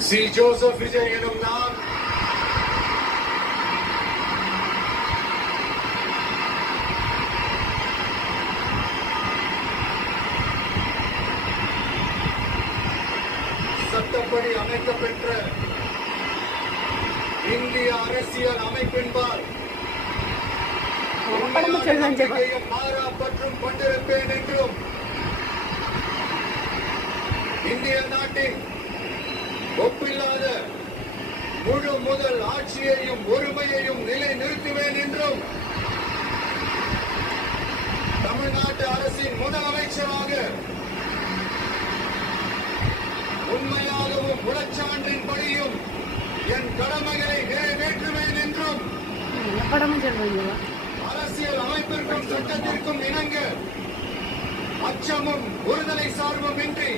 C Joseph Vijay எனும் நான் சட்டப்படி அமைக்கப்பெற்ற இந்திய அரசியல் அமைப்பின்பால் மாறா பற்றும் கொண்டிருப்பேன் என்றும் இந்திய நாட்டின் ஒப்பில்லாத முழு முதல் ஆட்சியையும் ஒருமையையும் நிலை நிறுத்துவேன் என்றும் தமிழ்நாட்டு அரசின் முதலமைச்சராக உண்மையாகவும் உளச்சான்றின்படியும் என் கடமைகளை நிறைவேற்றுவேன் என்றும் அரசியல் அமைப்பிற்கும் சட்டத்திற்கும் இணங்க அச்சமும் ஒருதலை சார்பும் இன்றி